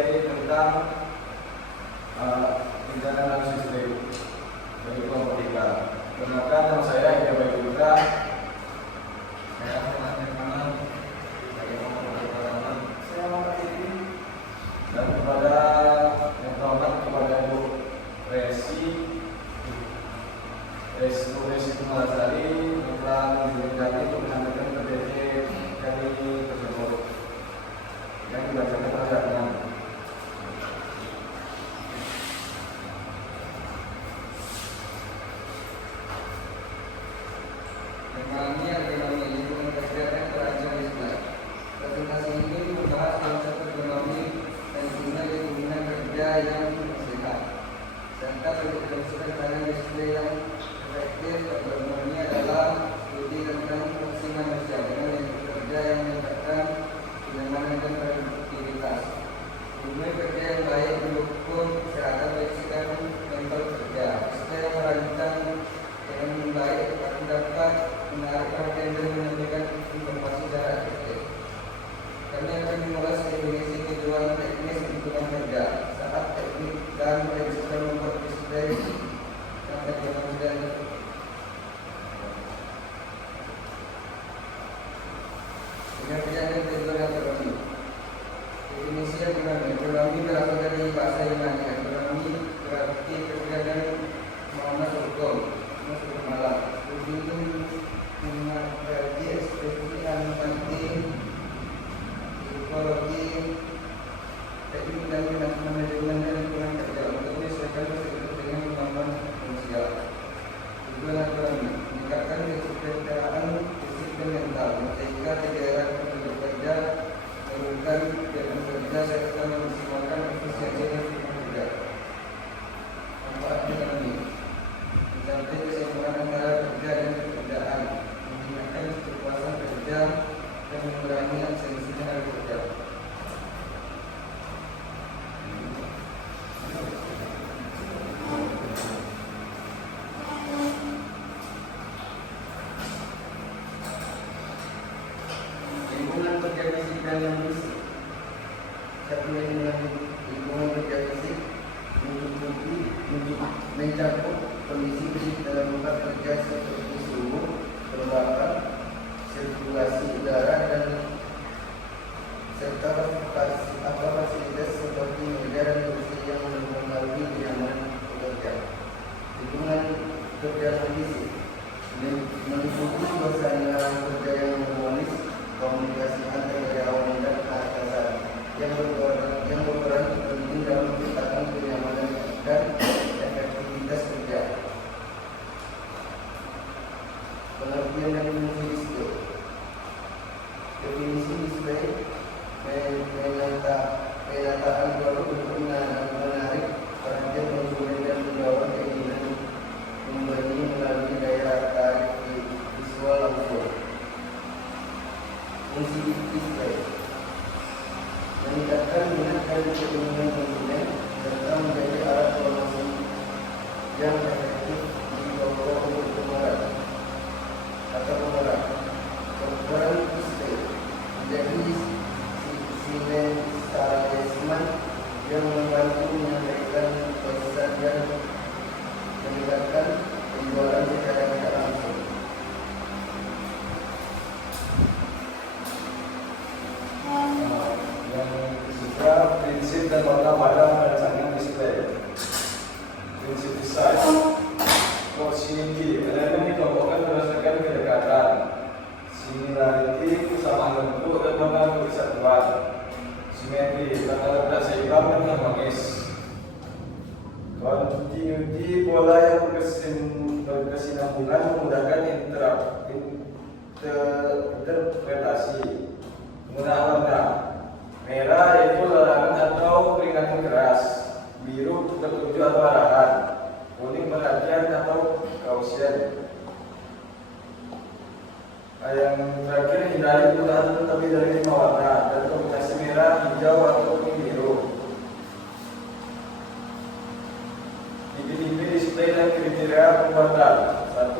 display tentang rencana analisis dari kelompok 3. Perkenalkan, nama saya Ida Bayu Putra. Saya Muhammad Nirmala. Saya Muhammad Edi. Dan kepada yang terhormat kepada Ibu Resi Kumalasari yang telah mengizinkan kami untuk menyampaikan PPT kami tersebut yang dibacakan oleh Temanya ekonomi lingkungan kerja dan terancam Islam. Presentasi ini membahas konsep ekonomi dan guna lingkungan kerja yang sehat, serta berkaitan dengan display yang efektif. Ekonomi adalah studi tentang fungsi manusia dengan lingkungan kerja yang meningkatkan kenyamanan dan produktivitas. Lingkungan kerja yang baik mendukung kesehatan fisik dan mental kerja. Display yang merancang dengan baik akan dapat menarik perhatian dan menyampaikan informasi secara efektif. Kami akan mengulas definisi tujuan teknis lingkungan kerja, saat teknik dan prinsip membuat display sampai dengan pengertian dan tujuan ekonomi. Definisi ekonomi. Ekonomi berasal dari bahasa Yunani. Ekonomi berarti kerja dan Muhammad hukum. Malam. Ini mengerti ekspresi anti psikologi, teknik dan manajemen lingkungan kerja untuk menyesuaikan dengan kemampuan manusia. Tujuan ekonomi meningkatkan kesejahteraan fisik dan mental, sehingga kegiatan kerja menurunkan jam kerja serta memaksimalkan efisiensi lingkungan kerja. Manfaat ekonomi mencapai keseimbangan antara kerja dan pekerjaan, meningkatkan kepuasan kerja dan mengurangi absensi dari kerja. Lingkungan kerja fisik dan non fisik. Satunya lingkungan kerja fisik mencakup kondisi fisik dalam tempat kerja seperti suhu, kelembapan, sirkulasi udara dan serta fasilitas seperti meja dan kursi yang mempengaruhi kenyamanan pekerja. Lingkungan kerja fisik meliputi suasana kerja yang harmonis, komunikasi antar karyawan dan atasan yang berperan penting dalam menciptakan kenyamanan dan efektivitas kerja. Pengertian dan definisi display. Definisi display penyataan produk untuk menarik perhatian konsumen dan mendorong keinginan membeli melalui daya tarik visual langsung. Fungsi display meningkatkan minat dan keinginan konsumen serta menjadi alat promosi yang efektif di toko untuk pemeran atau pemeran. Peran display menjadi salesman yang membantu menyampaikan pesan dan meningkatkan penjualan secara tidak langsung. yang ketiga, prinsip dan warna pada rancangan display. Prinsip desain. Proximity, elemen dikelompokkan berdasarkan kedekatan. Similarity, kesamaan bentuk dan warna kesatuan. Simetri, tata letak seimbang dan harmonis. Continuity, pola yang berkesinambungan memudahkan interpretasi. Penggunaan warna. Merah yaitu larangan atau peringatan keras. Biru petunjuk atau arahan. Kuning perhatian atau caution. Yang terakhir, hindari penggunaan lebih dari 5 warna dan kombinasi merah, hijau atau kuning biru. Tipe-tipe display dan kriteria pembuatan. 1.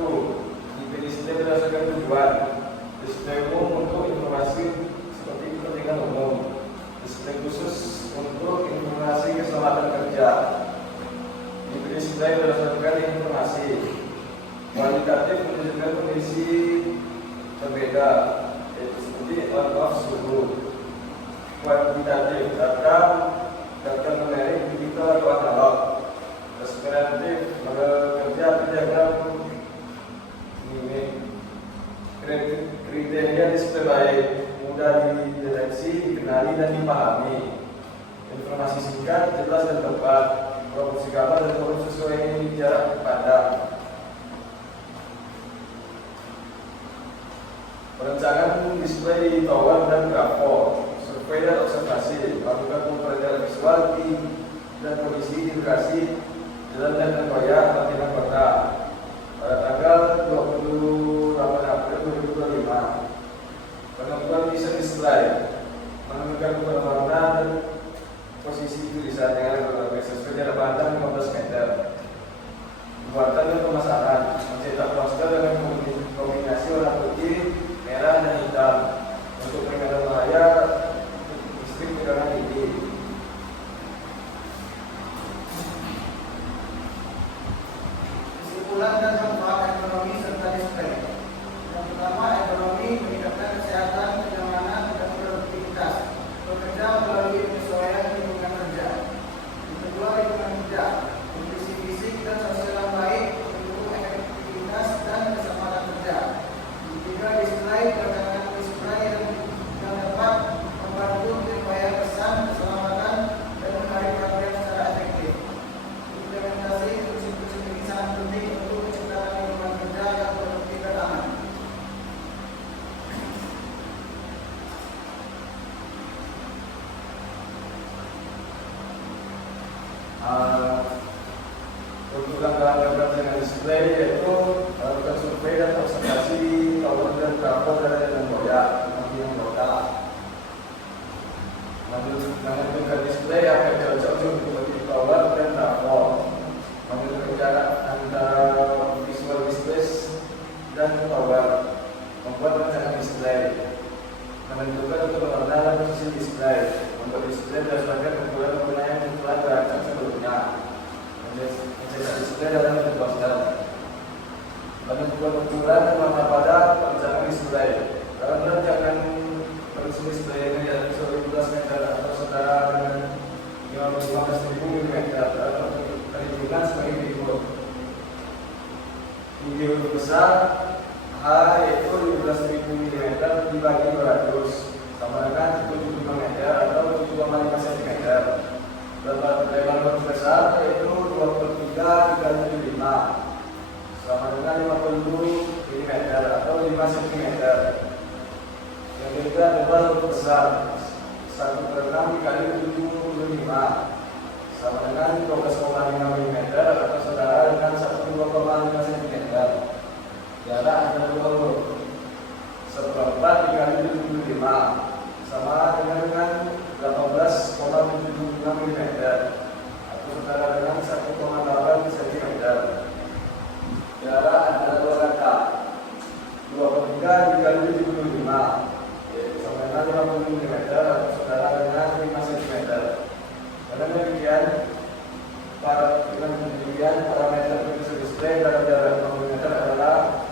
display berdasarkan informasi. Kualitatif menunjukkan kondisi berbeda, yaitu seperti on-off suhu. Kuantitatif data numerik digital atau analog. Deskriptif bekerja diagram ini. Kriteria display baik, mudah dideteksi, dikenali dan dipahami. Informasi singkat, jelas dan tepat. Proporsi gambar dan volume sesuai jarak pandang. Perencanaan display di tower dan grafo, survei dan observasi, melakukan pembelajaran visual dan kondisi di lokasi, jalan dan goyang, latihan kota. Pada tanggal 28 April 2025, penentuan desain display, menentukan warna dan posisi tulisan dengan berbagai sesuai jarak pandang 15 meter. Pembuatan dan pemasangan, mencetak poster dengan kombinasi warna putih, merah dan hitam untuk peringatan raya listrik tegangan tinggi. Kesimpulan dan manfaat ekonomi serta display. Yang pertama, ekonomi meningkatkan kesehatan, kenyamanan, dan produktivitas. Bekerja melalui penyesuaian lingkungan kerja. Yang kedua, lingkungan kerja. Kondisi fisik dan sosial yang baik mendukung efektivitas dan keselamatan kerja. Yang ketiga, display berdasarkan display yang dapat membantu penyampaian pesan, keselamatan, dan menarik perhatian secara efektif. Implementasi prinsip-prinsip ini sangat penting untuk menciptakan lingkungan kerja yang produktif dan aman. Untuk langkah-langkah dengan display yaitu melakukan survei dan observasi tower dan grafo dan goyang yang lokal. Menentukan display akan cocok untuk tower dan grafo. Menentukan jarak antara visual display dan tower. Membuat rancangan display. Menentukan untuk warna dan posisi display. Membuat display berdasarkan ukuran yang telah dirancang sebelumnya. Mencetak display dalam bentuk poster. Penentuan ukuran dan warna pada rancangan display. Dalam rancangan produksi display yang jarak 15 meter atau setara dengan 15.000 mm atau perhitungan sebagai berikut. Tinggi huruf besar H yaitu 15.000 mm dibagi 200 sama dengan 75 meter atau 7,5 cm. Lebar huruf besar yaitu 23 dikali 5 sama dengan 50 mm atau 5 cm. Yang ketiga lebar huruf besar 1/6 dikali 75 sama dengan 12,5 mm atau setara dengan 1,5 cm. Jarak antara dua huruf 1/4 dikali 75 sama dengan 18,75 mm atau setara dengan 1,8 cm. Jarak antara dua kata 23 dikali 75 yaitu sama dengan 50 mm atau setara dengan 5 cm. Dengan demikian parameter produksi display pada jarak 5 mm adalah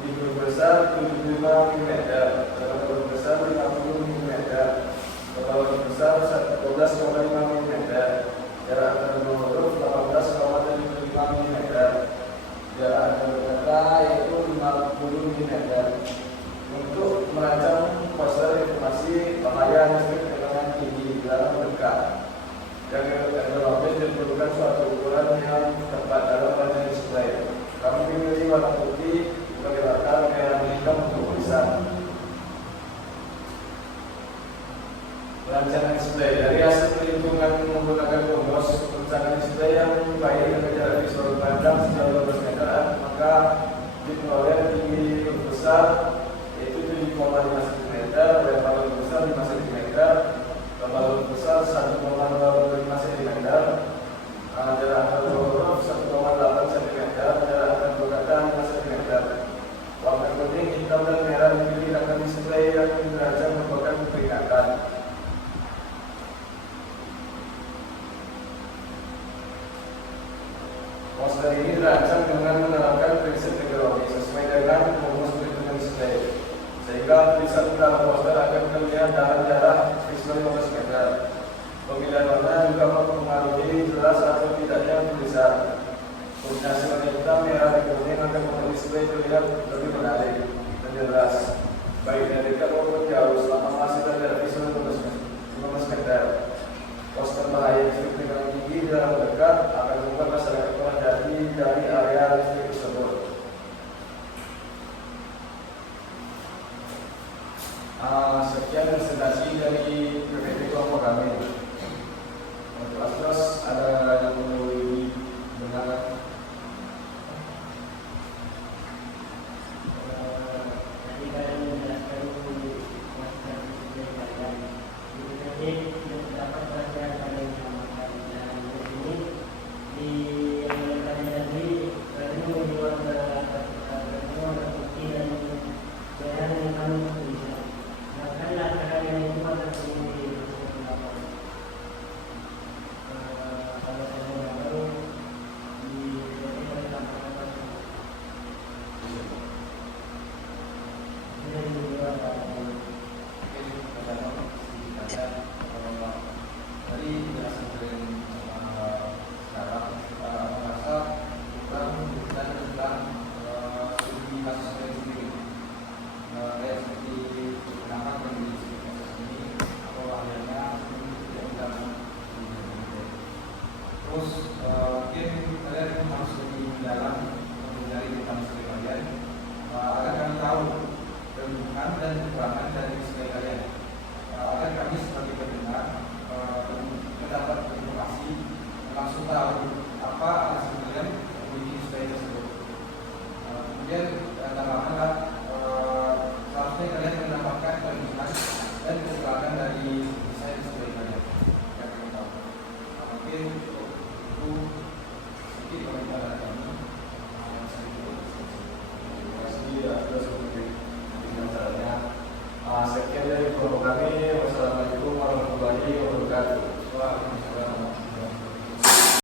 tinggi huruf besar 75 mm, lebar huruf besar 50 mm, lebar huruf besar 12,5 mm, jarak antara dua huruf 18,75 mm, jarak antara kata yaitu 50 mm. Untuk merancang poster informasi bahaya listrik tegangan tinggi dalam dekat. Yang teknologi diperlukan suatu ukuran yang tepat dalam rancangan display. Kami memilih warna putih sebagai latar, merah dan hitam untuk tulisan. Rancangan display dari hasil perhitungan menggunakan rumus rancangan display yang baik dengan jarak visual pandang sejauh 12 meter, maka diperoleh tinggi huruf besar yaitu 7,5 cm, lebar huruf besar 5 cm, lebar huruf besar 1,25 cm, jarak Poster ini dirancang dengan menerapkan prinsip teknologi sesuai dengan rumus perhitungan display, sehingga tulisan dalam poster akan terlihat dalam jarak visual 15 meter. Pemilihan warna juga mempengaruhi jelas atau tidaknya tulisan. Kombinasi warna hitam, merah, dan kuning akan membuat display terlihat lebih menarik dan jelas, baik dari dekat maupun jauh selama masih terlihat visual 15 meter. Poster bahaya listrik dengan tinggi dalam dekat akan membuat masyarakat berhati-hati dari area listrik tersebut. Sekian presentasi dari PPT kelompok kami. Untuk Astros ada yang perlu didengarkan? Tadi kalian menjelaskan masukan dari kalian. Itu tadi sudah terdapat pelajaran kalian samakan dan di sini di yang kalian tadi kalian membuat bukti dan bayaran yang kami bisa. Bahkan kalian yang itu pada sini kalau saya tidak tahu di kalian sampaikan ini juga Tadi penjelasan kalian sekarang kita merasa kurang dan tentang studi kasus kalian sendiri. Kayak seperti kenapa kalian di kasus ini atau akhirnya tidak bilang. Terus mungkin kalian harus lebih dalam mencari tentang studi kalian agar kami tahu kebutuhan dan kekurangan dari studi kalian.